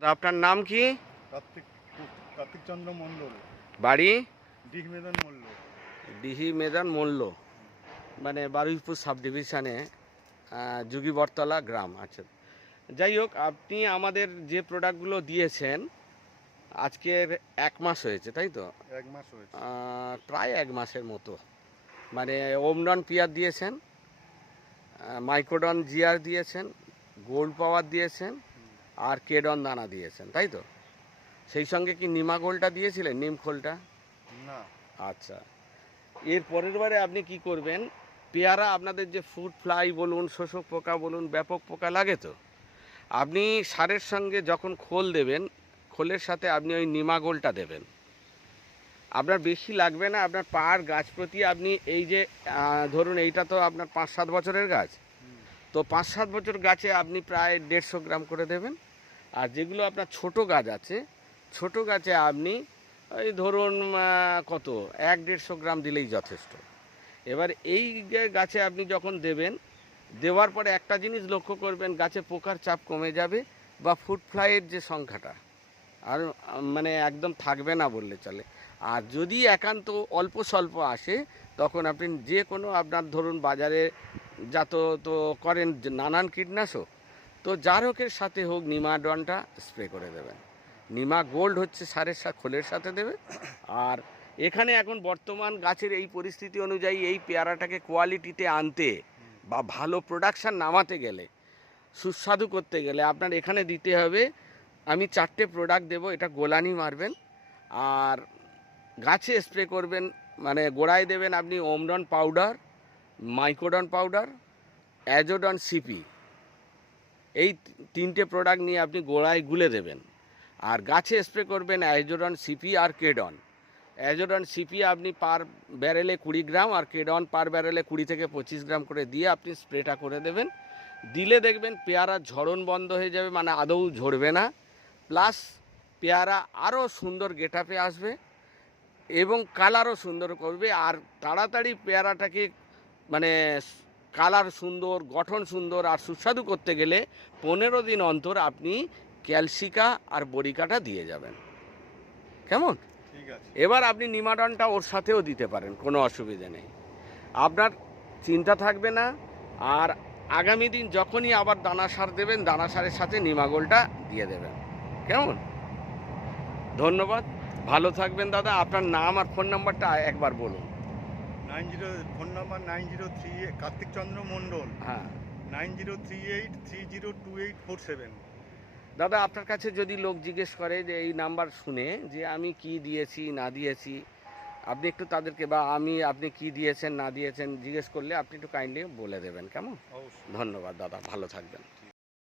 দাদা আপনার নাম কি? কার্তিক কার্তিক চন্দ্র মণ্ডল। বাড়ি? ডিহমেদান মল্ল। ডিহি মেদান মল্ল, মানে বারুইপুর সাব ডিভিশনে যুগী বটতলা গ্রাম। আচ্ছা, যাই হোক, আপনি আমাদের যে প্রোডাক্টগুলো দিয়েছেন আজকের 1 মাস হয়েছে, তাই তো? 1 মাস হয়েছে। প্রায় 1 মাসের মতো। মানে ওমডন পিয়ার দিয়েছেন, মাইক্রোডন জিআর দিয়েছেন, গোল্ড পাওয়ার দিয়েছেন, আর কেডন দানা দিয়েছেন, তাই তো? সেই সঙ্গে কি নিমা গোল্ডটা দিয়েছিলেন, নিম খোলটা? না। আচ্ছা, এর পরের বারে আপনি কি করবেন, পেয়ারা আপনাদের যে ফুড ফ্লাই বলুন, শোষক পোকা বলুন, ব্যাপক পোকা লাগে, তো আপনি সারের সঙ্গে যখন খোল দেবেন, খোলের সাথে আপনি ওই নিমাগোলটা দেবেন। আপনার বেশি লাগবে না, আপনার পার গাছ প্রতি আপনি এই যে ধরুন এইটা তো আপনার 5-7 বছরের গাছ, তো 5-7 বছর গাছে আপনি প্রায় 150 গ্রাম করে দেবেন। আর যেগুলো আপনার ছোট গাছ আছে, ছোট গাছে আপনি ওই ধরুন কত 1-150 গ্রাম দিলেই যথেষ্ট। এবার এই গাছে আপনি যখন দেবেন, দেওয়ার পরে একটা জিনিস লক্ষ্য করবেন, গাছে পোকার চাপ কমে যাবে বা ফুড ফ্লাইয়ের যে সংখ্যাটা আর মানে একদম থাকবে না বললে চলে। আর যদি একান্ত অল্প স্বল্প আসে, তখন আপনি যে কোনো আপনার ধরুন বাজারে যত তো করেন নানান কীটনাশক, তো জারকের সাথে হোক নিমাডনটা স্প্রে করে দেবেন। নিমা গোল্ড হচ্ছে সারের সাথে খোলের সাথে দেবে। আর এখানে এখন বর্তমান গাছের এই পরিস্থিতি অনুযায়ী এই পেয়ারাটাকে কোয়ালিটিতে আনতে বা ভালো প্রোডাকশান নামাতে গেলে, সুস্বাদু করতে গেলে আপনার এখানে দিতে হবে, আমি 4টে প্রোডাক্ট দেবো, এটা গোলানি মারবেন আর গাছে স্প্রে করবেন, মানে গোড়ায় দেবেন আপনি ওমডন পাউডার, মাইক্রোডন পাউডার, অ্যাজোডন সিপি, এই 3টে প্রোডাক্ট নিয়ে আপনি গোড়ায় গুলে দেবেন। আর গাছে স্প্রে করবেন অ্যাজোডন সিপি আর কেডন। অ্যাজোডন সিপি আপনি পার ব্যারেলে 20 গ্রাম আর কেডন পার ব্যারেলে 20 থেকে 25 গ্রাম করে দিয়ে আপনি স্প্রেটা করে দেবেন। দিলে দেখবেন পেয়ারা ঝড়ন বন্ধ হয়ে যাবে, মানে আদৌ ঝরবে না, প্লাস পেয়ারা আরও সুন্দর গেটআপে আসবে এবং কালারও সুন্দর করবে। আর তাড়াতাড়ি পেয়ারাটাকে মানে কালার সুন্দর, গঠন সুন্দর আর সুস্বাদু করতে গেলে 15 দিন অন্তর আপনি ক্যালসিকা আর বরিকাটা দিয়ে যাবেন। কেমন? ঠিক আছে। এবার আপনি নিমাডনটা ওর সাথেও দিতে পারেন, কোনো অসুবিধে নেই, আপনার চিন্তা থাকবে না। আর আগামী দিন যখনই আবার দানা সার দেবেন, দানা সারের সাথে নিমাগোলটা দিয়ে দেবেন। কেমন? ধন্যবাদ, ভালো থাকবেন দাদা। আপনার নাম আর ফোন নাম্বারটা একবার বলুন। ফোন নাম্বার 9038 কার্তিক চন্দ্র মণ্ডল। হ্যাঁ 9038302847। দাদা, আপনার কাছে যদি লোক জিজ্ঞেস করে যে এই নাম্বার শুনে যে আমি কি দিয়েছি না দিয়েছি, আপনি একটু তাদেরকে, বা আপনি কি দিয়েছেন না দিয়েছেন জিজ্ঞেস করলে আপনি একটু কাইন্ডলি বলে দেবেন। কেমন? অবশ্যই। ধন্যবাদ দাদা, ভালো থাকবেন।